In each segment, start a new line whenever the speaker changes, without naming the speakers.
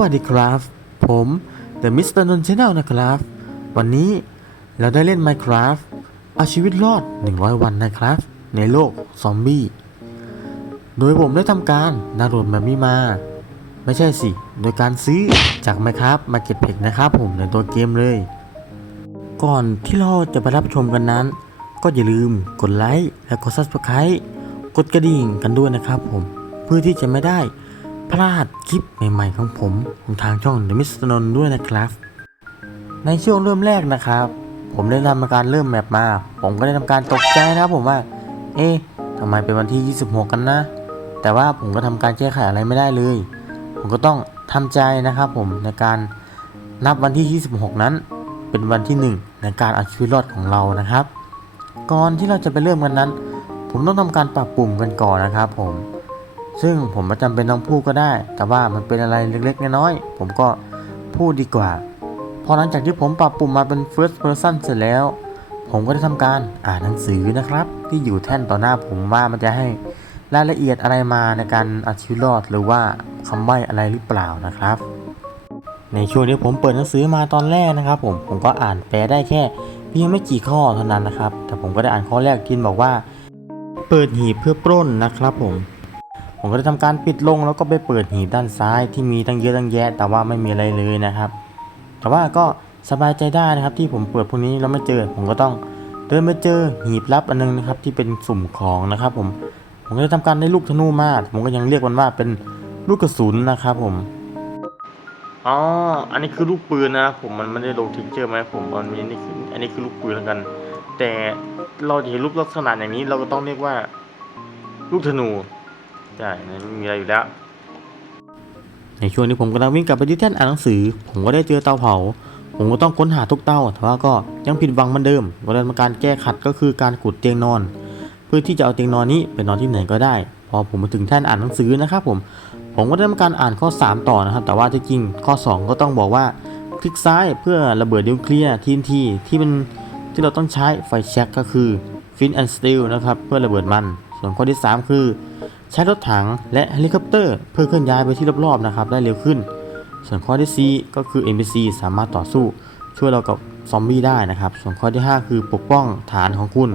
วัสดีครับ ผม The Mr. n o n Channel นะครับ วันนี้เราได้เล่น Minecraft เอาชีวิตรอด 100 วันนะครับ ในโลกซอมบี้ โดยผมได้ทำการดาวน์โหลดแบบนี้มา ไม่ใช่สิ โดยการซื้อจาก Minecraft Market p a c นะครับผมในตัวเกมเลย ก่อนที่เราจะไปรับชมกันนั้น ก็อย่าลืมกดไลค์และกด Subscribe กดกระดิ่งกันด้วยนะครับผม เพื่อที่จะไม่ได้ พลาดคลิปใหม่ ๆ ของผมของทางช่อง The Mr. n o n ด้วยนะครับ ในช่วงเริ่มแรกนะครับ ผมได้ทำการเริ่มแมปมา ผมก็ได้ทำการตกใจนะครับผมว่า เอ๊ะทำไมเป็นวันที่ 26 กันนะ แต่ว่าผมก็ทำการแก้ไขอะไรไม่ได้เลย ผมก็ต้องทำใจนะครับผมในการนับวันที่ 26 นั้น เป็นวันที่ 1 ในการเอาชีวิตรอดของเรานะครับ ก่อนที่เราจะไปเริ่มกันนั้น ผมต้องทำการปรับปรุงกันก่อนนะครับผม ซึ่งผมไม่จำเป็นต้องพูดก็ได้ แต่ว่ามันเป็นอะไรเล็กๆน้อยๆผมก็พูดดีกว่าพอหลังจากที่ผมปรับปรุงมาเป็น first person เสร็จแล้ว ผมก็ได้ทำการอ่านหนังสือนะครับ ที่อยู่แท่นต่อหน้าผมว่ามันจะให้รายละเอียดอะไรมาในการเอาชีวิตรอดหรือว่าคำใบ้อะไรหรือเปล่านะครับ ในช่วงที่ผมเปิดหนังสือมาตอนแรกนะครับ ผมผมก็อ่านแปลได้แค่เพียงไม่กี่ข้อเท่านั้นนะครับ แต่ผมก็ได้อ่านข้อแรกที่บอกว่า เปิดหีบเพื่อปล้นนะครับผม ผมก็ได้ทำการปิดลงแล้วก็ไปเปิดหีบด้านซ้ายที่มีตั้งเยอะตั้งแยะ แต่ว่าไม่มีอะไรเลยนะครับ แต่ว่าก็สบายใจได้นะครับ ที่ผมเปิดพวกนี้แล้วไม่เจอ ผมก็ต้องเดินไปเจอหีบลับอันนึงนะครับ ที่เป็นสุ่มของนะครับ ผมผมก็ได้ทำการได้ลูกธนูมาผมก็ยังเรียกมันว่าเป็นลูกกระสุนนะครับ ผมอ๋ออันนี้คือลูกปืนนะผมมันไม่ได้ลงทิกเจอร์ไหมผมมันมีนี่คืออันนี้คือลูกปืนแล้วกัน แต่เราจะเห็นรูปลักษณะอย่างนี้เราก็ต้องเรียกว่า ลูกธนู ใช่ไม่มีอะไรอยู่แล้ว ในช่วงที่ผมกำลังวิ่งกลับไปที่แท่นอ่านหนังสือ ผมก็ได้เจอเตาเผา ผมก็ต้องค้นหาทุกเตาแต่ว่าก็ยังผิดหวังเหมือนเดิมก็เลยมาการแก้ขัดก็คือการขุดเตียงนอน เพื่อที่จะเอาเตียงนอนนี้ไปนอนที่ไหนก็ได้ พอผมมาถึงแท่นอ่านหนังสือนะครับผม ผมก็ได้ทำการอ่านข้อ 3 ต่อนะครับ แต่ว่าที่จริงข้อ 2 ก็ต้องบอกว่าคลิกซ้ายเพื่อระเบิดนิวเคลียร์ทีนทีที่มันที่เราต้องใช้ไฟแช็กก็คือฟินแอนด์สตีลนะครับเพื่อระเบิดมัน ส่วนข้อที่ 3 คือ ใช้รถถังและเฮลิคอปเตอร์เพื่อเคลื่อนย้ายไปที่รอบๆนะครับได้เร็วขึ้น ส่วนข้อที่ 4 ก็คือ NPC สามารถต่อสู้ ช่วยเรากับซอมบี้ได้นะครับ ส่วนข้อที่ 5 คือปกป้องฐานของคุณ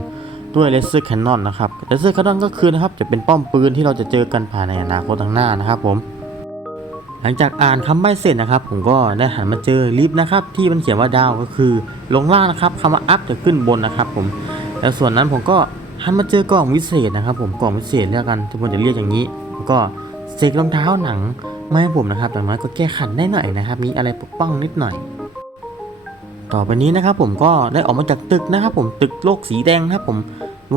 ด้วยเลเซอร์แคนนอนนะครับเลเซอร์แคนนอนก็คือนะครับจะเป็นป้อมปืนที่เราจะเจอกันภายในอนาคตข้างหน้านะครับผม หลังจากอ่านคำใบ้เสร็จนะครับ ผมก็ได้หันมาเจอลิฟต์นะครับที่มันเขียนว่าดาวก็คือลงล่างนะครับคำว่าอัพจะขึ้นบนนะครับผมแล้วส่วนนั้นผมก็ หันมาเจอกล่องวิเศษนะครับ ผมกล่องวิเศษแล้วกันทุกคนจะเรียกอย่างนี้แล้วก็เสกรองเท้าหนังมาให้ผมนะครับอย่างน้อยก็แก้ขัดได้หน่อยนะครับ มีอะไรปกป้องนิดหน่อย ต่อไปนี้นะครับ ผมก็ได้ออกมาจากตึกนะครับ ผมตึกโลกสีแดงนะครับผม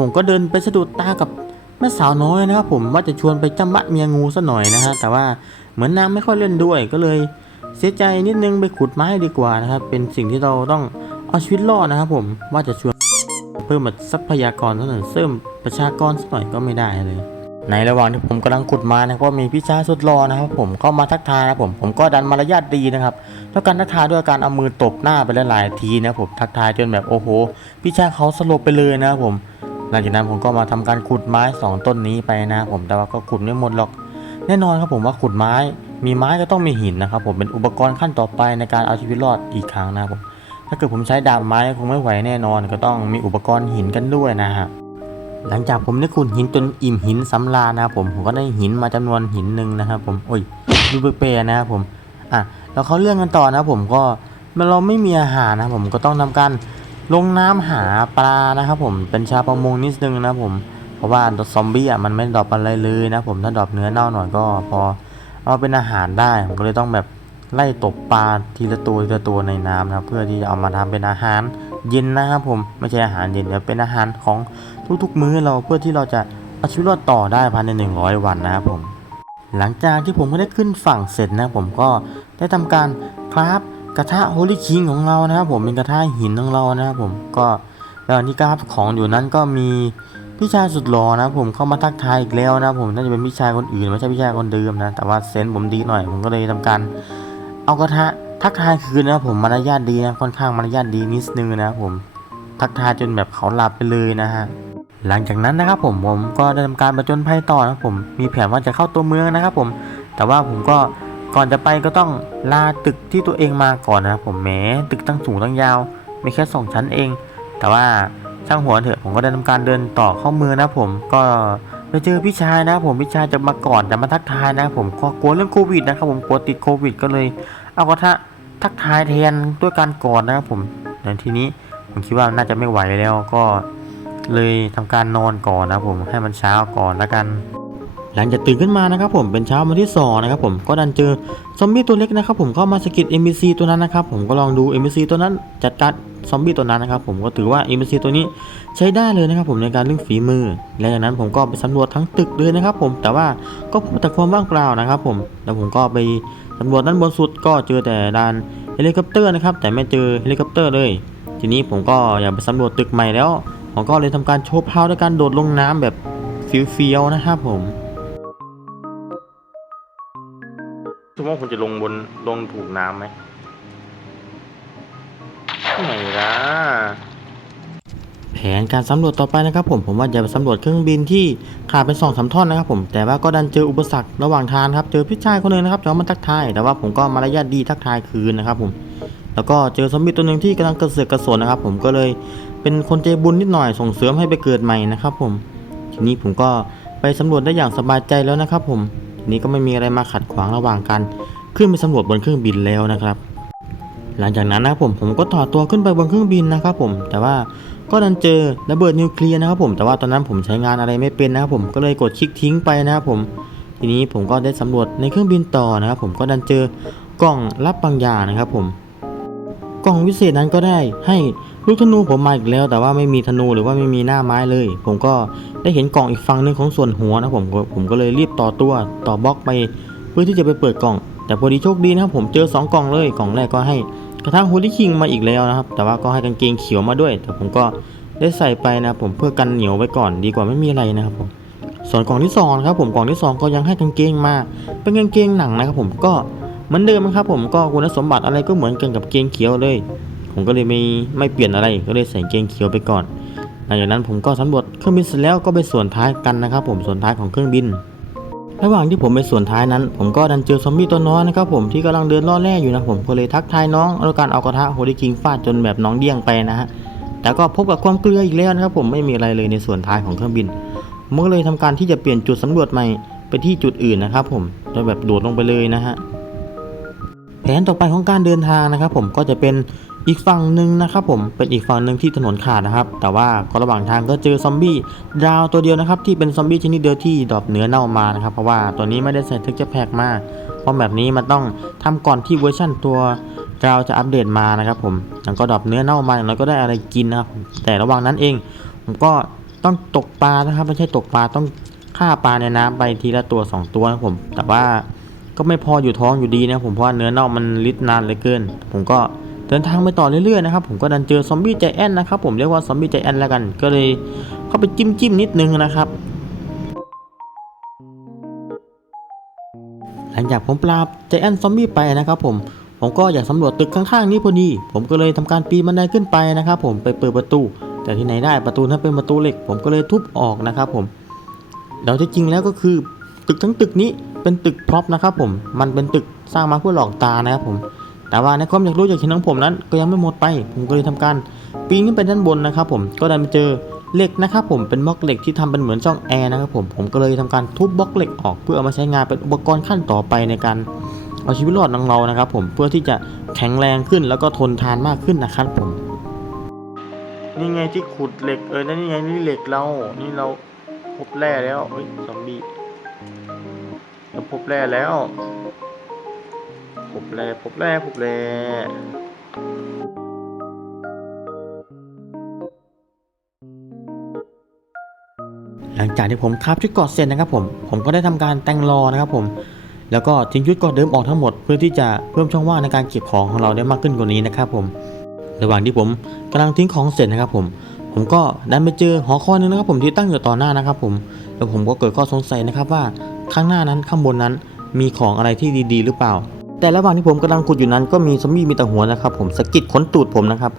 ผมก็เดินไปสะดุดตากับแม่สาวน้อยนะครับผมว่าจะชวนไปจำบัดเมียงูซะหน่อยนะฮะแต่ว่าเหมือนนางไม่ค่อยเล่นด้วยก็เลยเสียใจนิดนึงไปขุดไม้ดีกว่านะครับ เป็นสิ่งที่เราต้องเอาชีวิตรอดนะครับผมว่าจะชวน เพิ่มทรัพยากรเท่านั้นเสริมประชากรสักหน่อยก็ไม่ได้เลย ในระหว่างที่ผมกำลังขุดมานะครับก็มีพี่ชายสุดรอนะครับ ผมเข้ามาทักทายนะผมผมก็ดันมารยาทดีนะครับแล้วการทักทายด้วยการเอามือตบหน้าไปหลายๆทีนะผมทักทายจนแบบโอ้โห พี่ชายเขาสลบไปเลยนะครับผม หลังจากนั้นผมก็มาทำการขุดไม้สองต้นนี้ไปนะผมแต่ว่าก็ขุดไม่หมดหรอก แน่นอนครับผมว่าขุดไม้มีไม้ก็ต้องมีหินนะครับผมเป็นอุปกรณ์ขั้นต่อไปในการเอาชีวิตรอดอีกครั้งนะครับผม ถ้าเกิดผมใช้ดาบไม้คงไม่ไหวแน่นอน ก็ต้องมีอุปกรณ์หินกันด้วยนะฮะหลังจากผมได้ขุดหินจนอิ่มหินสำราญนะครับผมผมก็ได้หินมาจำนวนหินหนึ่งนะครับผมโอ้ยดูเปรย์นะครับผมอะแล้วเขาเรื่องกันต่อนะผมก็เมื่อเราไม่มีอาหารนะผมก็ต้องทำการลงน้ำหาปลานะครับผมเป็นชาวประมงนิดนึงนะผมเพราะว่าซอมบี้อะมันไม่ดรอปอะไรเลยนะผมถ้าดรอปเนื้อเน่าหน่อยก็พอเอาเป็นอาหารได้ผมก็เลยต้องแบบ ไล่ตกปลาทีละตัวทีละตัวในน้ำนะครับเพื่อที่จะเอามาทำเป็นอาหารเย็นนะครับผมไม่ใช่อาหารเย็นเดี๋ยวเป็นอาหารของทุกๆมื้อเราเพื่อที่เราจะเอาชีวิตรอดต่อได้ภายใน 100 วันนะครับผม หลังจากที่ผมก็ได้ขึ้นฝั่งเสร็จนะผมก็ได้ทำการคราฟกระทะโฮลี่คิงของเรานะครับผมเป็นกระทะหินของเรานะครับผมก็แล้วที่กราฟของอยู่นั้นก็มีพี่ชายสุดหล่อนะผมเข้ามาทักทายอีกแล้วนะผมน่าจะเป็นพี่ชายคนอื่นไม่ใช่พี่ชายคนเดิมนะแต่ว่าเซนส์ผมดีหน่อยผมก็เลยทำการ เอากระทะทักทายคืนนะผมมารยาทดีนะค่อนข้างมารยาทดีนิดนึงนะผมทักทายจนแบบเขาหลับไปเลยนะฮะหลังจากนั้นนะครับผมผมก็ได้ทำการประจนภัยต่อนะผมมีแผนว่าจะเข้าตัวเมืองนะครับผม แต่ว่าผมก็ก่อนจะไปก็ต้องลาตึกที่ตัวเองมาก่อนนะครับผมแหมตึกตั้งสูงตั้งยาวไมีแค่สองชั้นเอง แต่ว่าช่างหัวเถอะผมก็ได้ทำการเดินต่อเข้าเมืองนะผมก็ ไปเจอพี่ชายนะผมพี่ชายจะมาก่อนจะมาทักทายนะ ผมก็กลัวเรื่องโควิดนะครับผมกลัวติดโควิด ก็เลย เอากระทะทักทายแทนด้วยการกอดนะครับผมในทีนี้ผมคิดว่าน่าจะไม่ไหวแล้วก็เลยทำการนอนก่อนนะผมให้มันเช้าก่อนแล้วกัน หลังจากตื่นขึ้นมานะครับผมเป็นเช้าวันที่สองนะครับผมก็ดันเจอซอมบี้ตัวเล็กนะครับผมเข้ามาสกิด NPC ตัวนั้นนะครับผมก็ลองดู NPC ตัวนั้นจัดการซอมบี้ตัวนั้นนะครับผมก็ถือว่า NPC ตัวนี้ใช้ได้เลยนะครับผมในการเรื่องฝีมือ และจากนั้นผมก็ไปสำรวจทั้งตึกเลยนะครับผมแต่ว่าก็พบแต่ความว่างเปล่านะครับผมแล้วผมก็ไปสำรวจด้านบนสุดก็เจอแต่ดานเฮลิคอปเตอร์นะครับแต่ไม่เจอเฮลิคอปเตอร์เลย ทีนี้ผมก็อยากไปสำรวจตึกใหม่แล้วผมก็เลยทำการโชว์พาวด้วยการโดดลงน้ำแบบฟี้ยวๆนะครับผม ว่าคุณจะลงบนลงถูกน้ำไหมไหนล่ะแผนการสำรวจต่อไปนะครับผมผมว่าจะไปสำรวจเครื่องบินที่ขาดเป็นสองสามท่อนนะครับผมแต่ว่าก็ดันเจออุปสรรคระหว่างทางครับเจอพี่ชายคนหนึงนะครับจะมาทักทายแต่ว่าผมก็มารยาทดีทักทายคืนนะครับผมแล้วก็เจอซอมบี้ตัวหนึ่งที่กำลังกระเสือกกระสนนะครับผมก็เลยเป็นคนใจบุญนิดหน่อยส่งเสริมให้ไปเกิดใหม่นะครับผมทีนี้ผมก็ไปสำรวจได้อย่างสบายใจแล้วนะครับผม นี้ก็ไม่มีอะไรมาขัดขวางระหว่างกันขึ้นไปสำรวจบนเครื่องบินแล้วนะครับ หลังจากนั้นนะครับผมผมก็ต่อตัวขึ้นไปบนเครื่องบินนะครับผม แต่ว่าก็ดันเจอระเบิดนิวเคลียร์นะครับผมแต่ว่าตอนนั้นผมใช้งานอะไรไม่เป็นนะครับผมก็เลยกดคลิกทิ้งไปนะครับผม ทีนี้ผมก็ได้สำรวจในเครื่องบินต่อนะครับผมก็ดันเจอกล่องรับบางอย่างนะครับผม กล่องวิเศษนั้นก็ได้ให้ ลูกธนูผมมาอีกแล้ว แต่ว่าไม่มีธนูหรือว่าไม่มีหน้าไม้เลย ผมก็ได้เห็นกล่องอีกฝั่งหนึ่งของส่วนหัวนะผมผมก็เลยรีบต่อตัวต่อบล็อกไป เพื่อที่จะไปเปิดกล่อง แต่พอดีโชคดีนะครับผมเจอ 2 กล่องเลยกล่องแรกก็ให้กระทั่งฮูลี่คิงมาอีกแล้วนะครับ แต่ว่าก็ให้กางเกงเขียวมาด้วย แต่ผมก็ได้ใส่ไปนะผมเพื่อกันเหนียวไว้ก่อนดีกว่าไม่มีอะไรนะครับผมส่วนกล่องที่สองครับผมกล่องที่สองก็ยังให้กางเกงมา เป็นกางเกงหนังนะครับผมก็เหมือนเดิมนะครับผมก็คุณสมบัติอะไรก็เหมือนกันกับเกงเขียวเลย ผมก็เลยไม่ไม่เปลี่ยนอะไร ก็เลยใส่เกงเขียวไปก่อนหลังจากนั้นผมก็สำรวจเครื่องบินเสร็จแล้วก็ไปส่วนท้ายกันนะครับ ผมส่วนท้ายของเครื่องบิน ระหว่างที่ผมไปส่วนท้ายนั้น ผมก็ดันเจอซอมบี้ตัวน้อยนะครับผมที่กำลังเดินล่อแร่อยู่นะผมก็เลยทักทายน้องแล้วการเอากระทะโฮดิคิงฟาดจนแบบน้องเดี้ยงไปนะฮะแต่ก็พบกับความเกลืออีกแล้วนะครับ ผมไม่มีอะไรเลยในส่วนท้ายของเครื่องบินผมก็เลยทำการที่จะเปลี่ยนจุดสำรวจใหม่ไปที่จุดอื่นนะครับ ผมโดยแบบโดดลงไปเลยนะฮะแผนต่อไปของการเดินทางนะครับ ผมก็จะเป็น อีกฝั่งหนึ่งนะครับผมเป็นอีกฝั่งหนึ่งที่ถนนขาดนะครับ แต่ว่าก็ระหว่างทางก็เจอซอมบี้ดาวตัวเดียวนะครับ ที่เป็นซอมบี้ชนิดเดียวที่ดรอปเนื้อเน่ามานะครับ เพราะว่าตัวนี้ไม่ได้ใส่ท็กเจอร์แพกมาเพราะแบบนี้มันต้องทำก่อนที่เวอร์ชั่นตัวดาวจะอัปเดตมานะครับผมแล้วก็ดรอปเนื้อเน่ามาอย่างน้อยก็ได้อะไรกินนะครับ แต่ระหว่างนั้นเอง ผมก็ต้องตกปลานะครับ ไม่ใช่ตกปลาต้องฆ่าปลาในน้ำไปทีละตัว 2 ตัวนะครับผม แต่ว่าก็ไม่พออยู่ท้องอยู่ดีนะครับผมเพราะว่าเนื้อเน่ามันลิดนานเหลือเกิน ผมก็ เดินทางไปต่อเรื่อยๆนะครับผมก็ดันเจอซอมบี้ใจแอนนะครับผมเรียกว่าซอมบี้ใจแอนแล้วกัน ก็เลยเข้าไปจิ้มจิ้มๆนิดนึงนะครับหลังจากผมปราบใจแอนซอมบี้ไปนะครับผมผมก็อยากสำรวจตึกข้างๆนี้พอดี ผมก็เลยทำการปีนบันไดขึ้นไปนะครับผมไปเปิดประตู แต่ที่ไหนได้ประตูนั้นเป็นประตูเหล็ก ผมก็เลยทุบออกนะครับผมแล้วที่จริงแล้วก็คือตึกทั้งตึกนี้เป็นตึกพร็อพนะครับผมมันเป็นตึกสร้างมาเพื่อหลอกตานะครับผม แต่ว่าในความอยากรู้อยากเห็นของผมนั้น ก็ยังไม่หมดไป ผมก็เลยทำการปีนขึ้นไปด้านบนนะครับผมก็ได้ไปเจอเหล็กนะครับผมเป็นบล็อกเหล็กที่ทำเป็นเหมือนช่องแอร์นะครับผมผมก็เลยทำการทุบบล็อกเหล็กออก เพื่อเอามาใช้งานเป็นอุปกรณ์ขั้นต่อไปในการเอาชีวิตรอดของเรานะครับผมเพื่อที่จะแข็งแรงขึ้นแล้วก็ทนทานมากขึ้นนะครับผม นี่ไงที่ขุดเหล็กเออนี่ไงนี่เหล็กเรา นี่เราพบแร่แล้วเฮ้ยซอมบี้เราพบแร่แล้ว บแร่พบแร่พบแร่หลังจากที่ผมคาบชุดเกราะเสร็จนะครับผม ผมก็ได้ทำการแต่งรอนะครับผม แล้วก็ทิ้งชุดเกราะเดิมออกทั้งหมด เพื่อที่จะเพิ่มช่องว่างในการเก็บของของเราได้มากขึ้นกว่านี้นะครับผม ระหว่างที่ผมกำลังทิ้งของเสร็จนะครับผม ผมก็ไดันไปเจอหอคอยหนึงนะครับผมที่ตั้งอยู่ต่อหน้านะครับผม แล้วผมก็เกิดข้อสงสัยนะครับว่าข้างหน้านั้นข้างบนนั้นมีของอะไรที่ดี ๆ หรือเปล่า แต่ระหว่างที่ผมกำลังขุดอยู่นั้นก็มีซอมบี้มีแต่หัวนะครับ ผมสะกิดขนตูดผมนะครับ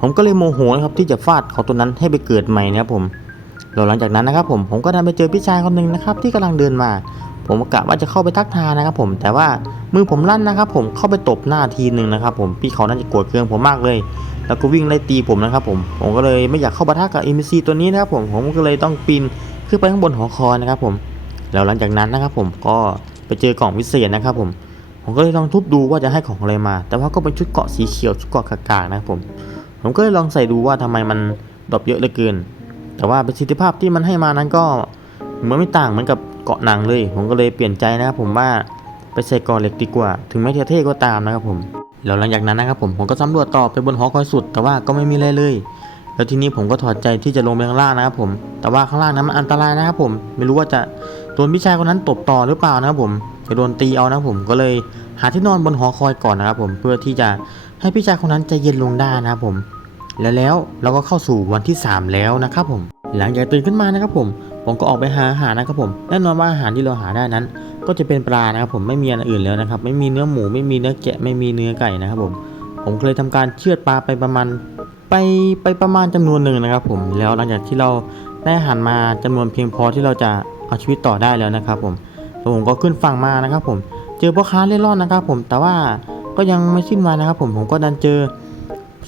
ผมก็เลยโมโหนะครับที่จะฟาดเขาตัวนั้นให้ไปเกิดใหม่นะครับผมแล้วหลังจากนั้นนะครับ ผมผมก็ไดันไปเจอพี่ชายคนหนึ่งนะครับที่กำลังเดินมา ผมกะว่าจะเข้าไปทักทายนะครับ ผมแต่ว่ามือผมลั่นนะครับ ผมเข้าไปตบหน้าทีหนึ่งนะครับ ผมพี่เขาน่าจะโกรธเคืองผมมากเลย แล้วก็วิ่งไล่ตีผมนะครับ ผมผมก็เลยไม่อยากเข้าปะทะกับ NPC ตัวนี้นะครับ ผมผมก็เลยต้องปีนขึ้นไปข้างบนหอคอยนะครับ ผมแล้วหลังจากนั้นนะครับ ผมก็ไปเจอกล่องวิเศษนะครับ ผม ผมก็เลยลองทุบดูว่าจะให้ของอะไรมา แต่ว่าก็เป็นชุดเกาะสีเขียวชุดเกาะกากๆนะครับผม ผมก็เลยลองใส่ดูว่าทำไมมันดรอปเยอะเหลือเกิน แต่ว่าประสิทธิภาพที่มันให้มานั้นก็เหมือนไม่ต่างเหมือนกับเกาะหนังเลย ผมก็เลยเปลี่ยนใจนะครับผมว่าไปใส่กราะเหล็กดีกว่า ถึงแม้จะเท่ก็ตามนะครับผมแล้วหลังจากนั้นนะครับผมผมก็สำรวจต่อไปบนหอคอยสุด แต่ว่าก็ไม่มีอะไรเลย แล้วทีนี้ผมก็ถอดใจที่จะลงไปข้างล่างนะครับผม แต่ว่าข้างล่างนั้นมันอันตรายนะครับผม ไม่รู้ว่าจะ โดนพี่ชายคนนั้นตบต่อหรือเปล่านะครับผมจะโดนตีเอานะผมก็เลยหาที่นอนบนหอคอยก่อนนะครับผมเพื่อที่จะให้พี่ชายคนนั้นใจเย็นลงได้นะครับผม แล้วแล้วเราก็เข้าสู่วันที่ 3 แล้วนะครับผม หลังจากตื่นขึ้นมานะครับผม ผมก็ออกไปหาอาหารนะครับผมแน่นอนว่าอาหารที่เราหาได้นั้น ก็จะเป็นปลานะครับผมไม่มีอันอื่นแล้วนะครับ ไม่มีเนื้อหมูไม่มีเนื้อแกะไม่มีเนื้อไก่นะครับผม ผมเลยทำการเชือดปลาไปประมาณไปไปประมาณจำนวนหนึ่งนะครับผมแล้วหลังจากที่เราได้อาหารมาจำนวนเพียงพอที่เราจะ เอาชีวิตต่อได้แล้วนะครับผมแล้วผมก็ขึ้นฝั่งมานะครับ ผม เจอพ่อค้าเล่ร่อนนะครับ ผม แต่ว่าก็ยังไม่สิ้นวันนะครับ ผม ผมก็ดันเจอ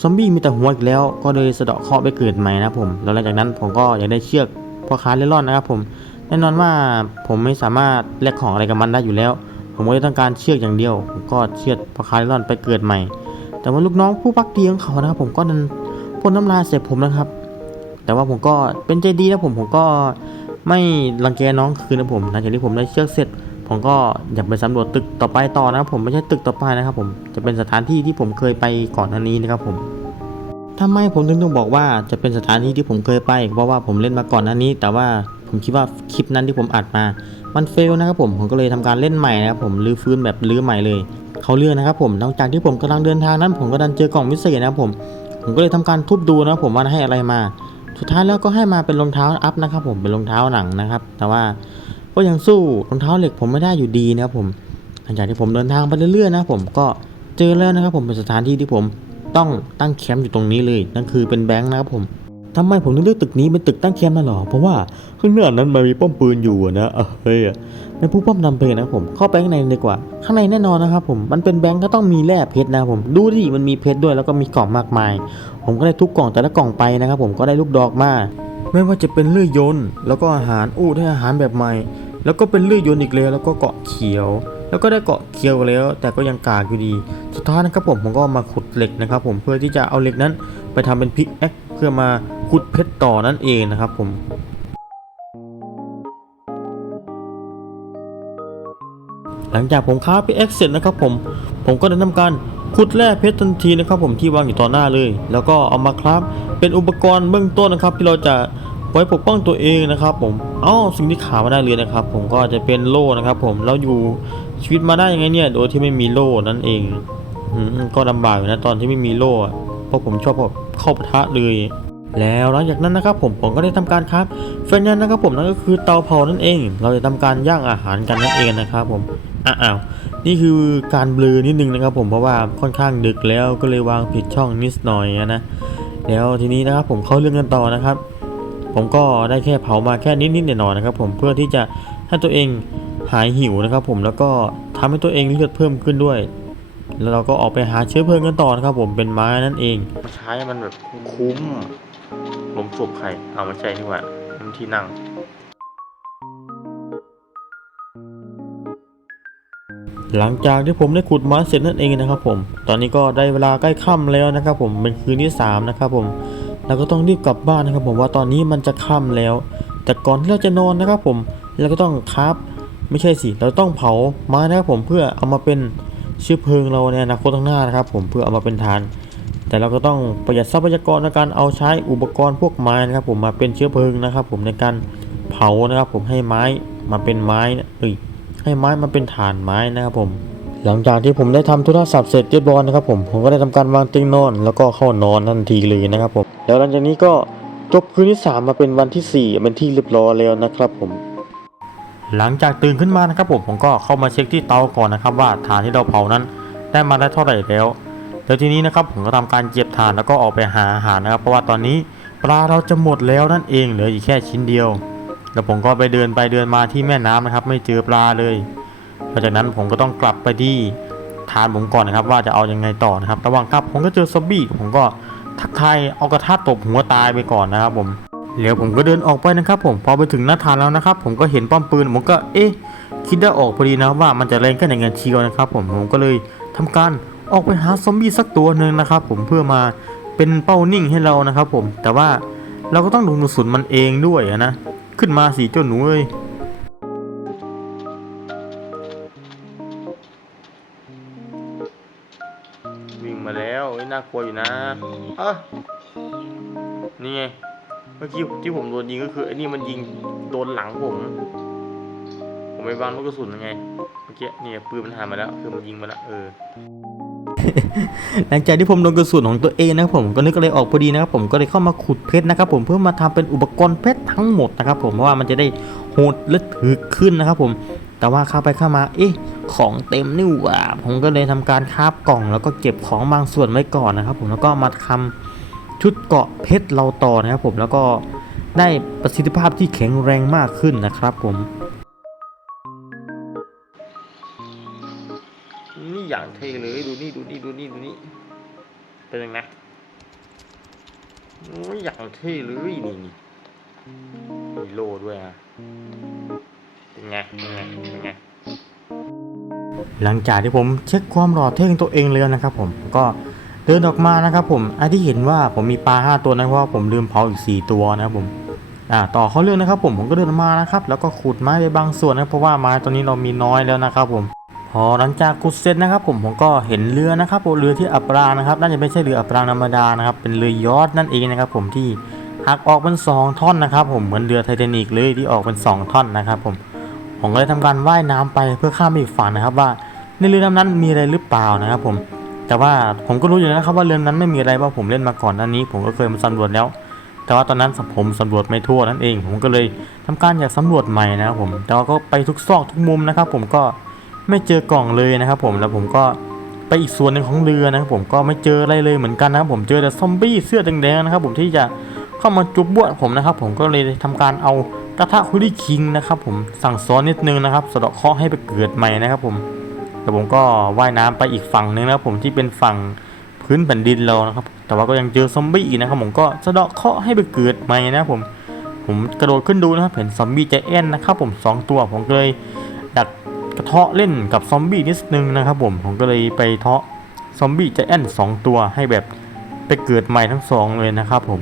ซอมบี้มีแต่หัวอีกแล้ว ก็เลยสะเดาะเคราะห์ไปเกิดใหม่นะผม แล้วหลังจากนั้นผมก็อยากได้เชือกพ่อค้าเล่ร่อนนะครับ ผม แน่นอนว่าผมไม่สามารถแลกของอะไรกับมันได้อยู่แล้ว ผมก็เลยต้องการเชือกอย่างเดียว ผมก็เชือดพ่อค้าเล่ร่อนไปเกิดใหม่ แต่ว่าลูกน้องผู้พักดีของเขานะครับ ผมก็ดันพ่นน้ำลายใส่ผมนะครับ แต่ว่าผมก็เป็นใจดีนะผม ผมก็ ไม่รังแกน้องคืนนะผมหลังจากที่ผมได้เชือกเสร็จ ผมก็อยากไปสำรวจตึกต่อไปต่อนะครับผมไม่ใช่ตึกต่อไปนะครับผมจะเป็นสถานที่ที่ผมเคยไปก่อนหน้านี้นะครับผมทำไมผมถึงต้องบอกว่าจะเป็นสถานที่ที่ผมเคยไป เพราะว่าผมเล่นมาก่อนหน้านี้ แต่ว่าผมคิดว่าคลิปนั้นที่ผมอัดมา มันเฟลนะครับผมผมก็เลยทำการเล่นใหม่นะครับผมรื้อฟื้นแบบรื้อใหม่เลยเขาเรื่องนะครับผมหลังจากที่ผมกำลังเดินทางนั้น ผมก็ดันเจอกล่องวิเศษนะครับผมผมก็เลยทำการทุบดูนะครับผมว่าให้อะไรมา สุดท้ายแล้วก็ให้มาเป็นรองเท้าอัพนะครับ ผมเป็นรองเท้าหนังนะครับ แต่ว่าก็ยังสู้รองเท้าเหล็กผมไม่ได้อยู่ดีนะครับผมหลังจากที่ผมเดินทางไปเรื่อยๆนะผมก็เจอแล้วนะครับ ผมเป็นสถานที่ที่ผมต้องตั้งแคมป์อยู่ตรงนี้เลยนั่นคือเป็นแบงค์นะครับผม ทำไมผมถึงเลือกตึกนี้เป็นตึกตั้งแคมป์นั่นหรอ เพราะว่าข้างหน้านั้นมันมีป้อมปืนอยู่นะเฮ้ยเป็นผู้ป้อมนำเพลนะผม เข้าไปข้างในดีกว่า ข้างในแน่นอนนะครับผม มันเป็นแบงค์ก็ต้องมีแร่เพชรนะผม ดูดิ มันมีเพชรด้วยแล้วก็มีกล่องมากมาย ผมก็ได้ทุกกล่องแต่ละกล่องไปนะครับผม ก็ได้ลูกดอกมา ไม่ว่าจะเป็นเลื่อยยนต์แล้วก็อาหาร อู้ได้อาหารแบบใหม่ แล้วก็เป็นเลื่อยยนต์อีกแล้วแล้วก็เกาะเขียว แล้วก็ได้เกาะเขียวแล้ว แต่ก็ยังกากอยู่ดี สุดท้ายนะครับผมผมก็มาขุดเหล็กนะครับ ผมเพื่อที่จะเอาเหล็กนั้น ไปทำเป็นพิกแอคเพื่อมาขุดเพชรต่อนั่นเองนะครับผมหลังจากผมค้าพิกแอคเสร็จนะครับผมผมก็ได้ทำการขุดแร่เพชรทันทีนะครับ ผมที่วางอยู่ต่อหน้าเลย แล้วก็เอามาครับเป็นอุปกรณ์เบื้องต้นนะครับ ที่เราจะไว้ปกป้องตัวเองนะครับ ผมอ้าวสิ่งที่ขามาได้เลยนะครับ ผมก็จะเป็นโล่นะครับ ผมแล้วอยู่ ชีวิตมาได้ยังไงเนี่ย โดยที่ไม่มีโล่นั่นเองอก็ลำบากอยู่นะตอนที่ไม่มีโล่เพราะผมชอบแบบเข้าปะทะเลย แล้วหลังจากนั้นนะครับผมผมก็ได้ทำการครับแฟนยันนะครับผมนั่นก็คือเตาเผานั่นเอง เราจะทำการย่างอาหารกันนั่นเองนะครับผมอะอ้าวนี่คือการเบลอนิดนึงนะครับผมเพราะว่าค่อนข้างดึกแล้วก็เลยวางผิดช่องนิดหน่อยนะแล้วทีนี้นะครับผมเข้าเรื่องกันต่อนะครับ ผมก็ได้แค่เผามาแค่นิดๆหน่อยๆนะครับ ผมเพื่อที่จะให้ตัวเอง หายหิวนะครับ ผมแล้วก็ทำให้ตัวเองเลือดเพิ่มขึ้นด้วย แล้วเราก็ออกไปหาเชื้อเพลิงกันต่อนะครับ ผมเป็นไม้นั่นเองใช้มันแบบคุ้มลมสูบไข่เอามาใช้ดีกว่ามันที่นั่งหลังจากที่ผมได้ขุดไม้เสร็จนั่นเองนะครับ ผม ตอนนี้ก็ได้เวลาใกล้ค่ำแล้วนะครับ ผมเป็นคืนที่สามนะครับผมเราก็ต้องรีบกลับบ้านนะครับ ผมว่าตอนนี้มันจะค่ำแล้ว แต่ก่อนที่เราจะนอนนะครับ ผมเราก็ต้องคราฟ ไม่ใช่สิเราต้องเผาไม้นะครับผมเพื่อเอามาเป็นเชื้อเพลิงเราในอนาคตข้างหน้านะครับผมเพื่อเอามาเป็นฐาน แต่เราก็ต้องประหยัดทรัพยากรในการเอาใช้อุปกรณ์พวกไม้นะครับผมมาเป็นเชื้อเพลิงนะครับ ผมในการเผานะครับผมให้ไม้มาเป็นไม้เอ้ยให้ไม้มาเป็นฐานไม้นะครับผม หลังจากที่ผมได้ทำธุระสับเสร็จเรียบร้อยนะครับผมผมก็ได้ทำการวางเตียงนอน แล้วก็เข้านอนทันทีเลยนะครับผมแล้วหลังจากนี้ก็จบคืนที่ 3 มาเป็นวันที่ 4 เป็นที่เรียบร้อยแล้วนะครับผม หลังจากตื่นขึ้นมานะครับผมผมก็เข้ามาเช็คที่เตาก่อนนะครับ ว่าฐานที่เราเผานั้นได้มาได้เท่าไหร่แล้วแล้วทีนี้นะครับผมก็ทำการเก็บถ่านแล้วก็ออกไปหาอาหารนะครับ เพราะว่าตอนนี้ปลาเราจะหมดแล้วนั่นเองเหลืออีกแค่ชิ้นเดียวแล้วผมก็ไปเดินไปเดินมาที่แม่น้ำนะครับ ไม่เจอปลาเลยหลังจากนั้นผมก็ต้องกลับไปที่ฐานผมก่อนนะครับ ว่าจะเอายังไงต่อนะครับ ระหว่างกลับผมก็เจอซอมบี้ผมก็ทักทายเอากระทะตบหัวตายไปก่อนนะครับผม แล้วผมก็เดินออกไปนะครับผมพอไปถึงหน้าฐานแล้วนะครับ ผมก็เห็นป้อมปืนผมก็เอ๊ะคิดได้ออกพอดีนะว่ามันจะแรงแค่ไหนกันเชียวนะครับ ผมผมก็เลยทำการออกไปหาซอมบี้สักตัวหนึ่งนะครับ ผมเพื่อมาเป็นเป้านิ่งให้เรานะครับ ผมแต่ว่าเราก็ต้องดูกระสุนมันเองด้วยนะขึ้นมาสีเจ้าหนูเอ้ยวิ่งมาแล้วน่ากลัวอยู่นะเอะนี่ไง เมื่อกี้ที่ผมโดนยิงก็คือไอ้นี่มันยิงโดนหลังผม ผมไปวางลูกกระสุนยังไง เมื่อกี้นี่ปืนมันหายมาแล้ว คือมันยิงมาแล้วเออ หลังจากที่ผมโดนกระสุนของตัวเองนะครับผมก็นึกอะไรออกพอดีนะครับผมก็เลยเข้ามาขุดเพชรนะครับผมเพื่อมาทำเป็นอุปกรณ์เพชรทั้งหมดนะครับผมเพราะว่ามันจะได้โหดและถึกขึ้นนะครับผมแต่ว่าเข้าไปเข้ามา เอ๊ะ ของเต็มนี่หว่า ผมก็เลยทำการคาบกล่อง แล้วก็เก็บของบางส่วนไว้ก่อนนะครับผม แล้วก็มาทำ ชุดเกราะเพชรเราต่อนะครับผมแล้วก็ได้ประสิทธิภาพที่แข็งแรงมากขึ้นนะครับผมนี่อย่างเท่เลยดูนี่ดูนี่ดูนี่ดูนี่เป็นยังไงโอ้ยอย่างเท่เลยนี่นี่มีโล่ด้วยอะเป็นไงเป็นไงเป็นไงหลังจากที่ผมเช็คความหล่อเท่ของตัวเองแล้วนะครับผมก็ เดินออกมานะครับผมอันที่เห็นว่าผมมีปลาห้าตัวนะเพราะว่าผมลืมเผาอีกสี่ตัวนะครับผมอ่าต่อเขาเรื่องนะครับผมผมก็เดินมานะครับ แล้วก็ขุดไม้ไปบางส่วนนะเพราะว่าไม้ตัวนี้เรามีน้อยแล้วนะครับผมพอหลังจากขุดเสร็จนะครับ ผมผมก็เห็นเรือนะครับเรือที่อับรางนะครับน่าจะไม่ใช่เรืออับรางธรรมดานะครับเป็นเรือยอชต์นั่นเองนะครับ ผมที่หักออกเป็นสองท่อนนะครับ ผมเหมือนเรือไททานิกเลยที่ออกเป็นสองท่อนนะครับ ผมผมก็เลยทำการว่ายน้ำไปเพื่อข้ามไปอีกฝั่งนะครับ ว่าในเรือลำนั้นมีอะไรหรือเปล่านะครับ ผม แต่ว่าผมก็รู้อยู่แล้วนะครับว่าเรือนนั้นไม่มีอะไรเพราผมเล่นมาก่อนหน้านี้ ผมก็เคยมาสำรวจแล้ว แต่ว่าตอนนั้นผมสำรวจไม่ทั่วนั่นเอง ผมก็เลยทำการอยากสำรวจใหม่นะครับผมแต่ว่าก็ไปทุกซอกทุกมุมนะครับ ผมก็ไม่เจอกล่องเลยนะครับ ผมแล้วผมก็ไปอีกส่วนหนึ่งของเรือนะครับผมก็ไม่เจออะไรเลยเหมือนกันนะครับผมเจอแต่ซอมบี้เสื้อแดงๆนะครับ ผมที่จะเข้ามาจุบบวดผมนะครับ ผมก็เลยทำการเอากระทะคุริคิงนะครับ ผมสั่งสอนนิดนึงนะครับสะเดาะเคราะห์ให้ไปเกิดใหม่นะครับ ผม แต่ผมก็ว่ายน้ำไปอีกฝั่งหนึงนะครับผมที่เป็นฝั่งพื้นแผ่นดินเรานะครับ แต่ว่าก็ยังเจอซอมบี้อีกนะครับผมก็สะเดาะเคาะให้ไปเกิดใหม่นะผมผมกระโดดขึ้นดูนะครับเห็นซอมบี้ใจแอนนะครับผมสองตัวผมก็เลยดักกระเทาะเล่นกับซอมบี้นิดนึงนะครับผมผมก็เลยไปเทาะซอมบี้ใจแอนสองตัวให้แบบไปเกิดใหม่ทั้งสองเลยนะครับผม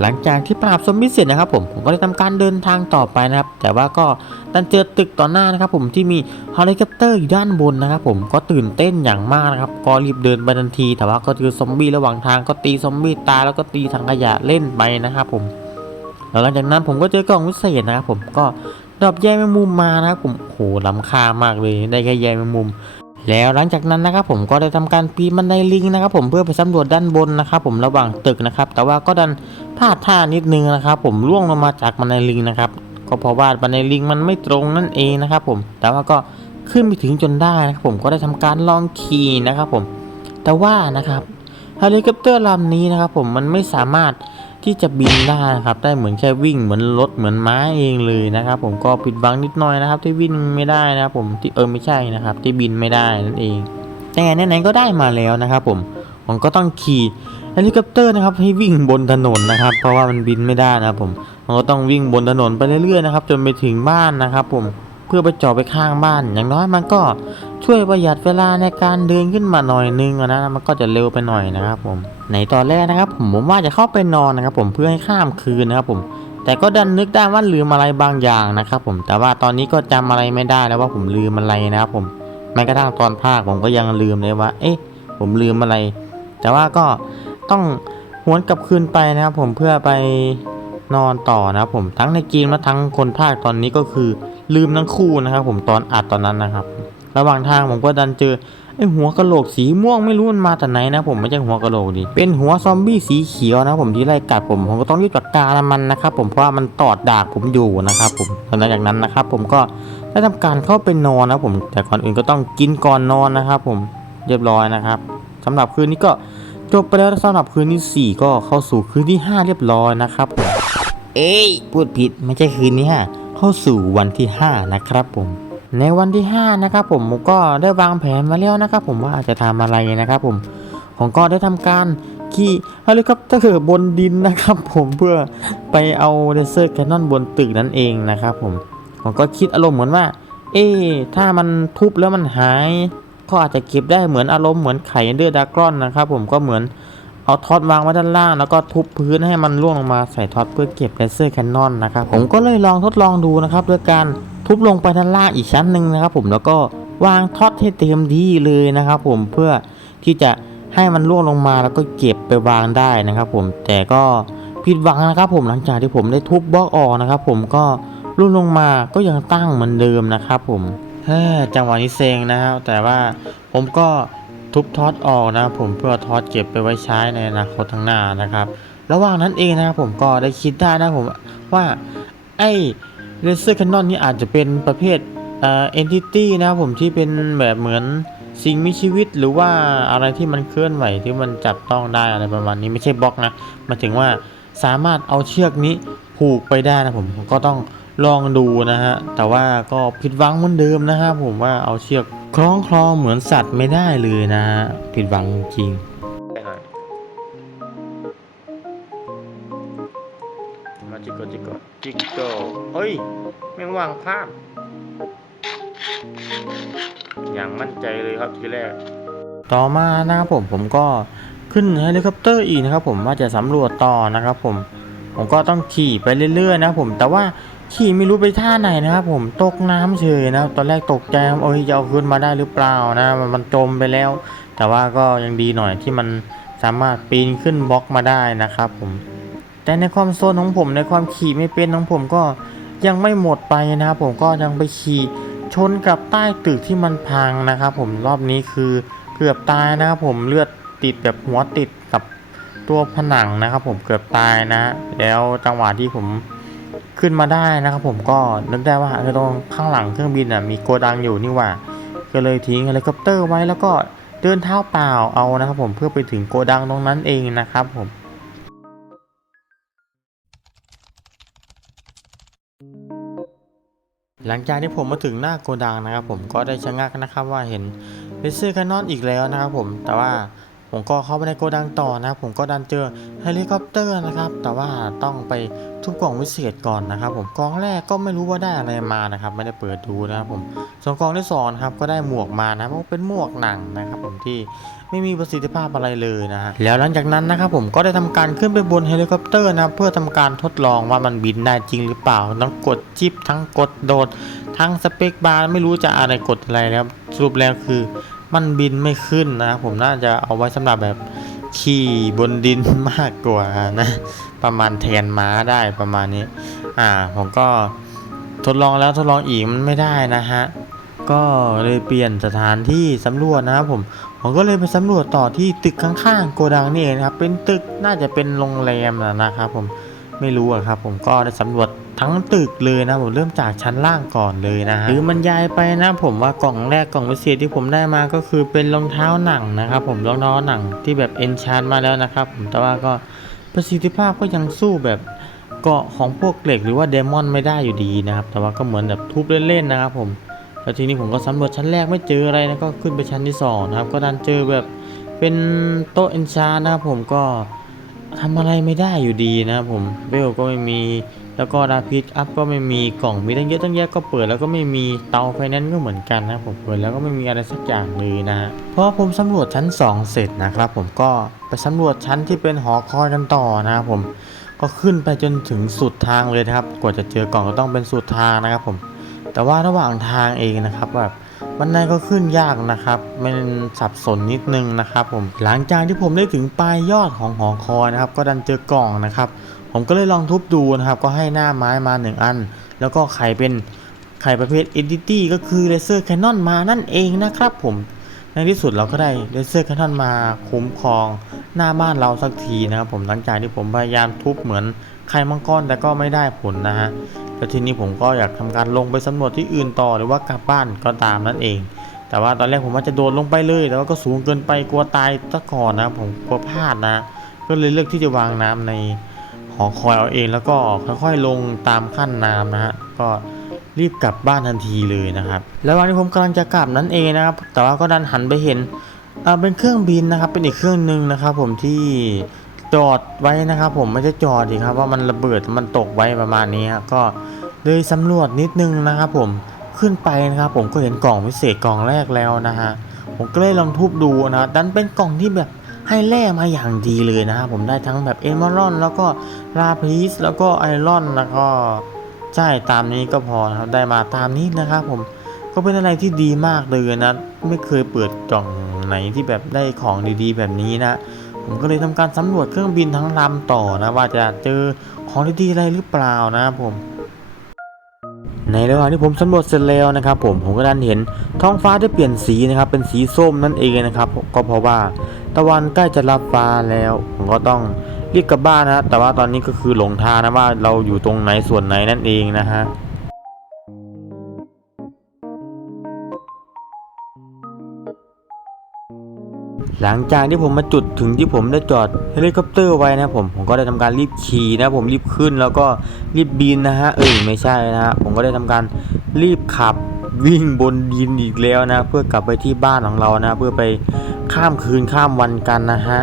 หลังจากที่ปราบซอมบี้เสร็จนะครับผมผมก็ได้ทำการเดินทางต่อไปนะครับ แต่ว่าก็ดันเจอตึกต่อหน้านะครับ ผมที่มีเฮลิคอปเตอร์อยู่ด้านบนนะครับ ผมก็ตื่นเต้นอย่างมากนะครับ ก็รีบเดินไปทันที แต่ว่าก็เจอซอมบี้ระหว่างทางก็ตีซอมบี้ตาแล้วก็ตีถังขยะเล่นไปนะครับผมแล้วหลังจากนั้นผมก็เจอกล่องวิเศษนะครับ ผมก็ดรอปแยกแมงมุมมานะครับผมโหล้ำค่ามากเลยได้แค่แยกแมงมุม แล้วหลังจากนั้นนะครับผมก็ได้ทำการปีนบันไดลิงนะครับผมเพื่อไปสำรวจด้านบนนะครับผมระหว่างตึกนะครับ แต่ว่าก็ดันพลาดท่านิดนึงนะครับ ผมล่วงลงมาจากบันไดลิงนะครับ ก็เพราะว่าบันไดลิงมันไม่ตรงนั่นเองนะครับผมแต่ว่าก็ขึ้นไปถึงจนได้นะครับผมก็ได้ทำการลองขี่นะครับผมแต่ว่านะครับเฮลิคอปเตอร์ลำนี้นะครับผมมันไม่สามารถ ที่จะบินได้นะครับ ได้เหมือนแค่วิ่งเหมือนรถเหมือนม้าเองเลยนะครับ ผมก็ผิดหวังนิดหน่อยนะครับ ที่วิ่งไม่ได้นะครับ ผมที่เออไม่ใช่นะครับ ที่บินไม่ได้นั่นเอง แต่ไหนๆก็ได้มาแล้วนะครับ ผมผมก็ต้องขี่เฮลิคอปเตอร์นะครับให้วิ่งบนถนนนะครับ เพราะว่ามันบินไม่ได้นะครับ ผมมันก็ต้องวิ่งบนถนนไปเรื่อยๆนะครับ จนไปถึงบ้านนะครับ ผมเพื่อไปจอดไปข้างบ้าน อย่างน้อยมันก็ช่วยประหยัดเวลาในการเดินขึ้นมาหน่อยนึงนะมันก็จะเร็วไปหน่อยนะครับ ผม ในตอนแรกนะครับผมผมว่าจะเข้าไปนอนนะครับผมเพื่อให้ข้ามคืนนะครับผม แต่ก็ดันนึกได้ว่าลืมอะไรบางอย่างนะครับผมแต่ว่าตอนนี้ก็จำอะไรไม่ได้แล้วว่าผมลืมอะไรนะครับผมแม้กระทั่งตอนภาคผมก็ยังลืมเลยว่า เอ๊ะ ผมลืมอะไร แต่ว่าก็ต้องหวนกลับคืนไปนะครับผมเพื่อไปนอนต่อนะครับผมทั้งในเกมและทั้งคนภาคตอนนี้ก็คือลืมทั้งคู่นะครับผมตอนอัดตอนนั้นนะครับ ระหว่างทางผมก็ดันเจอ ไอหัวกะโหลกสีม่วงไม่รู้มันมาแต่ไหนนะผมไม่ใช่หัวกะโหลกดิเป็นหัวซอมบี้สีเขียวนะผมที่ไล่กัดผมผมก็ต้องรีบจัดการมันนะครับผมเพราะว่ามันตอดดากผมอยู่นะครับผมหลังจากนั้นนะครับผมก็ได้ทำการเข้าไปนอนนะผมแต่ก่อนอื่นก็ต้องกินก่อนนอนนะครับผมเรียบร้อยนะครับสำหรับคืนนี้ก็จบไปแล้วสำหรับคืนที่ 4 ก็เข้าสู่คืนที่ 5 เรียบร้อยนะครับผมเอ้ยพูดผิดไม่ใช่คืนที่5เข้าสู่วันที่ 5 นะครับผม ในวันที่ 5 นะครับผมผมก็ได้วางแผนมาแล้วนะครับผมว่าจะทำอะไรนะครับผมผมก็ได้ทำการขี่เฮลิคอปเตอร์บนดินนะครับผมเพื่อไปเอาเลเซอร์แคนนอนบนตึกนั่นเองนะครับผมผมก็คิดอารมณ์เหมือนว่า เอ๊ถ้ามันทุบแล้วมันหายก็อาจจะเก็บได้เหมือนอารมณ์เหมือนไข่เดอร์ดากรอนนะครับผมก็เหมือน เอาท็อตวางไว้ด้านล่าง แล้วก็ทุบพื้นให้มันร่วงลงมาใส่ท็อตเพื่อเก็บเลเซอร์แคนนอนนะครับผมก็เลยลองทดลองดูนะครับด้วยการทุบลงไปด้านล่างอีกชั้นหนึ่งนะครับ ผมแล้วก็วางท็อตให้เต็มที่เลยนะครับ ผมเพื่อที่จะให้มันร่วงลงมาแล้วก็เก็บไปวางได้นะครับ ผมแต่ก็ผิดหวังนะครับ ผมหลังจากที่ผมได้ทุบบล็อกออกนะครับ ผมก็ร่วงลงมาก็ยังตั้งเหมือนเดิมนะครับ ผมจังหวะนี้เซ็งนะครับแต่ว่าผมก็ ทุบทอดออกนะครับผมเพื่อทอดเก็บไปไว้ใช้ในอนาคตข้างหน้านะครับ ระหว่างนั้นเองนะครับผมก็ได้คิดได้นะผมว่าไอ้เลเซอร์แคนนอนนี่อาจจะเป็นประเภทเอ่อเอนติตี้นะครับผมที่เป็นแบบเหมือนสิ่งมีชีวิตหรือว่าอะไรที่มันเคลื่อนไหวที่มันจับต้องได้อะไรประมาณนี้ไม่ใช่บล็อกนะมาถึงว่าสามารถเอาเชือกนี้ผูกไปได้นะผมผมก็ต้องลองดูนะฮะแต่ว่าก็ผิดหวังเหมือนเดิมนะฮะผมว่าเอาเชือก คล้องคลอเหมือนสัตว์ไม่ได้เลยนะฮะผิดหวังจริงมาจิกโกจิกโกจิกโกเฮ้ยแม่งวางภาพ อย่างมั่นใจเลยครับทีแรก ต่อมานะครับผมผมก็ขึ้นเฮลิคอปเตอร์อีกนะครับผมว่าจะสำรวจต่อนะครับผมผมก็ต้องขี่ไปเรื่อยๆนะครับผมแต่ว่า ขี่ไม่รู้ไปท่าไหนนะครับผมตกน้ำเฉยนะตอนแรกตกใจว่าเอ้ยจะเอาขึ้นมาได้หรือเปล่านะมันมันจมไปแล้ว แต่ว่าก็ยังดีหน่อยที่มันสามารถปีนขึ้นบล็อกมาได้นะครับผม แต่ในความโซนของผมในความขี่ไม่เป็นของผมก็ยังไม่หมดไปนะครับผมก็ยังไปขี่ชนกับใต้ตึกที่มันพังนะครับผมรอบนี้คือเกือบตายนะครับผมเลือดติดแบบหัวติดกับตัวผนังนะครับผมเกือบตายนะ แล้วจังหวะที่ผม ขึ้นมาได้นะครับ ผมก็นึกได้ว่าเออตรงข้างหลังเครื่องบินอะมีโกดังอยู่นี่ว่า ก็เลยทิ้งเฮลิคอปเตอร์ไว้แล้วก็เดินเท้าเปล่าเอานะครับ ผมเพื่อไปถึงโกดังตรงนั้นเองนะครับผมหลังจากที่ผมมาถึงหน้าโกดังนะครับ ผมก็ได้ชะงักนะครับว่าเห็นเลเซอร์แคนนอนอีกแล้วนะครับ ผมแต่ว่า ผมก็เข้าไปในโกดังต่อนะครับ ผมก็ดันเจอเฮลิคอปเตอร์นะครับ แต่ว่าต้องไปทุบกล่องวิเศษก่อนนะครับ ผมกล่องแรกก็ไม่รู้ว่าได้อะไรมานะครับ ไม่ได้เปิดดูนะครับผมส่วนกล่องที่สองครับก็ได้หมวกมานะครับเป็นหมวกหนังนะครับ ผมที่ไม่มีประสิทธิภาพอะไรเลยนะฮะแล้วหลังจากนั้นนะครับ ผมก็ได้ทำการขึ้นไปบนเฮลิคอปเตอร์นะเพื่อทำการทดลองว่ามันบินได้จริงหรือเปล่าทั้งกดจิบทั้งกดโดดทั้งสเปคบาร์ไม่รู้จะอะไรกดอะไรแล้วสรุปแล้วคือ มันบินไม่ขึ้นนะครับผมน่าจะเอาไว้สำหรับแบบขี่บนดินมากกว่านะ ประมาณแทนม้าได้ประมาณนี้ อ่า ผมก็ทดลองแล้วทดลองอีกมันไม่ได้นะฮะ ก็เลยเปลี่ยนสถานที่สำรวจนะครับผม ผมก็เลยไปสำรวจต่อที่ตึกข้างๆโกดังนี่เองนะครับ เป็นตึกน่าจะเป็นโรงแรมนะนะครับผม ไม่รู้อะครับ ผมก็ได้สำรวจ ทั้งตึกเลยนะผมเริ่มจากชั้นล่างก่อนเลยนะฮะหรือมันยายไปนะผมว่ากล่องแรกกล่องพิเศษที่ผมได้มาก็คือเป็นรองเท้าหนังนะครับผมรองเท้าหนังที่แบบเอนชานมาแล้วนะครับผมแต่ว่าก็ประสิทธิภาพก็ยังสู้แบบเกาะของพวกเหล็กหรือว่าเดมอนไม่ได้อยู่ดีนะครับ แต่ว่าก็เหมือนแบบทุบเล่นๆนะครับผมแล้วทีนี้ผมก็สำรวจชั้นแรกไม่เจออะไรนะก็ขึ้นไปชั้นที่สองนะครับก็ดันเจอแบบเป็นโต๊ะเอนชานนะครับผมก็ทำอะไรไม่ได้อยู่ดีนะครับผมเวลก็ไม่มี แล้วก็ดาพิชอัพก็ไม่มีกล่องมีตั้งเยอะตั้งแยะก็เปิดแล้วก็ไม่มีเตาไฟแนนซ์ก็เหมือนกันนะผมเปิดแล้วก็ไม่มีอะไรสักอย่างเลยนะฮะพอผมสำรวจชั้น 2 เสร็จนะครับ ผมก็ไปสำรวจชั้นที่เป็นหอคอยกันต่อนะครับผมก็ขึ้นไปจนถึงสุดทางเลยนะครับ กว่าจะเจอกล่องก็ต้องเป็นสุดทางนะครับผม แต่ว่าระหว่างทางเองนะครับแบบบันไดก็ขึ้นยากนะครับ มันสับสนนิดนึงนะครับผม หลังจากที่ผมได้ถึงปลายยอดของหอคอยนะครับ ก็ดันเจอกล่องนะครับ ผมก็เลยลองทุบดูนะครับ ก็ให้หน้าไม้มาหนึ่งอัน แล้วก็ไขเป็นไขประเภท Entity ก็คือเลเซอร์แคนนอนมานั่นเองนะครับผมในที่สุดเราก็ได้เลเซอร์แคนนอนมาคุ้มครองหน้าบ้านเราสักทีนะครับผมหลังจากที่ผมพยายามทุบเหมือนไข่มังกรแต่ก็ไม่ได้ผลนะฮะแล้วทีนี้ผมก็อยากทำการลงไปสำรวจที่อื่นต่อหรือว่ากลับบ้านก็ตามนั่นเอง แต่ว่าตอนแรกผมว่าจะโดดลงไปเลยแต่ว่าก็สูงเกินไปกลัวตายซะก่อนนะผมกลัวพลาดนะ ก็เลยเลือกที่จะวางน้ำใน หอคอยเอาเองแล้วก็ค่อยๆลงตามขั้นน้ำนะฮะก็รีบกลับบ้านทันทีเลยนะครับ แล้ววันที่ผมกำลังจะกลับนั่นเองนะครับ แต่ว่าก็ดันหันไปเห็นอ่าเป็นเครื่องบินนะครับ เป็นอีกเครื่องหนึ่งนะครับ ผมที่จอดไว้นะครับ ผมไม่ใช่จอดดิครับว่ามันระเบิดมันตกไว้ประมาณนี้ก็เลยสำรวจนิดนึงนะครับ ผมขึ้นไปนะครับ ผมก็เห็นกล่องพิเศษกล่องแรกแล้วนะฮะผมก็เลยลองทุบดูนะดันเป็นกล่องที่แบบ ให้แร่มาอย่างดีเลยนะครับผมได้ทั้งแบบเอม r รอน แล้วก็ลาพิสแล้วก็ไอรอนแล้วก็ใช่ตามนี้ก็พอนะครับได้มาตามนี้นะครับผมก็เป็นอะไรที่ดีมากเลยนะ ไม่เคยเปิดกล่องไหนที่แบบได้ของดีๆ แบบนี้นะ ผมก็เลยทำการสำรวจเครื่องบินทั้งลำต่อนะ ว่าจะเจอของดีๆอะไรหรือเปล่านะครับผม ในระหว่างที่ผมสำรวจเสร็จแล้วนะครับ ผมผมก็ดันเห็นท้องฟ้าได้เปลี่ยนสีนะครับ เป็นสีส้มนั่นเองนะครับ ก็เพราะว่าตะวันใกล้จะรับฟ้าแล้ว ผมก็ต้องรีบกลับบ้านนะแต่ว่าตอนนี้ก็คือหลงทางนะว่าเราอยู่ตรงไหนส่วนไหนนั่นเองนะฮะ หลังจากที่ผมมาจุดถึงที่ผมได้จอดเฮลิคอปเตอร์ไว้นะผมผมก็ได้ทำการรีบขี่นะผมรีบขึ้นแล้วก็รีบบินนะฮะเอ้ยไม่ใช่นะฮะผมก็ได้ทำการรีบขับวิ่งบนดินอีกแล้วนะ เพื่อกลับไปที่บ้านของเรานะ เพื่อไปข้ามคืนข้ามวันกันนะฮะ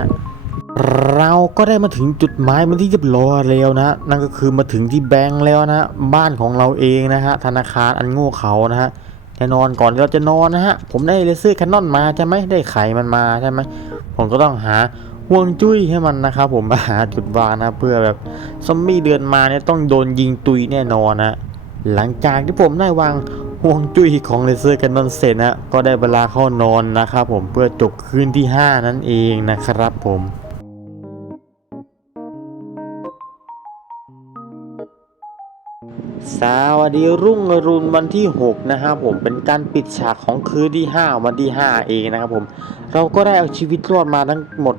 เราก็ได้มาถึงจุดหมายเป็นที่เรียบร้อยแล้วนะ นั่นก็คือมาถึงที่แบงก์แล้วนะ บ้านของเราเองนะฮะธนาคารอันโง่เขานะฮะ แน่นอนก่อนเราจะนอนนะฮะ ผมได้เลเซอร์แคนนอนมาใช่ไหมได้ไข่มันมาใช่ไหมผมก็ต้องหาห่วงจุ้ยให้มันนะครับผมมาหาจุดวางนะเพื่อแบบซอมบี้เดือนมาเนี่ยต้องโดนยิงตุยแน่นอนนะหลังจากที่ผมได้วางห่วงจุ้ยของเลเซอร์แคนนอนเสร็จนะก็ได้เวลาเข้านอนนะครับผมเพื่อจบคืนที่ 5 นั่นเองนะครับผม สวัสดีรุ่งอรุณวันที่ 6 นะครับผมเป็นการปิดฉากของคืนที่ 5 วันที่ 5 เองนะครับผมเราก็ได้เอาชีวิตรอดมาทั้งหมด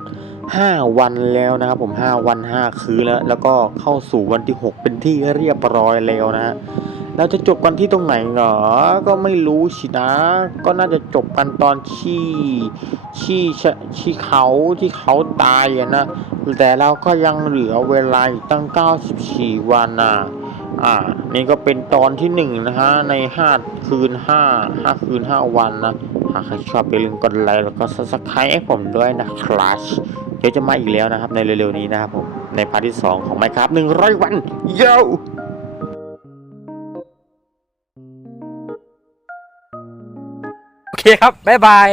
5 วันแล้วนะครับผม 5 วัน 5 คืนแล้ว แล้วก็เข้าสู่วันที่ 6 เป็นที่เรียบร้อยแล้วนะฮะเราจะจบกันที่ตรงไหนเหรอ ก็ไม่รู้สินะ ก็น่าจะจบกันตอนที่ที่ที่เขาที่เขาตายนะ แต่เราก็ยังเหลือเวลาอีกตั้ง 94 วันนะ อ่า นี่ก็เป็นตอนที่หนึ่งนะฮะ ใน5คืน5 5คืน5วันนะ หากใครชอบอย่าลืมกดไลค์แล้วก็ซับสไครต์ให้ผมด้วยนะครับเดี๋ยวจะมาอีกแล้วนะครับในเร็วๆนี้นะครับผม ในพาร์ทที่2ของ Minecraft 100วันโย
โอเคครับ บ๊ายบาย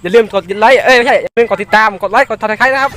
อย่าลืมกดไลค์ เอ้ย ไม่ใช่ อย่าลืมกดติดตาม กดไลค์ กดติดตามนะครับ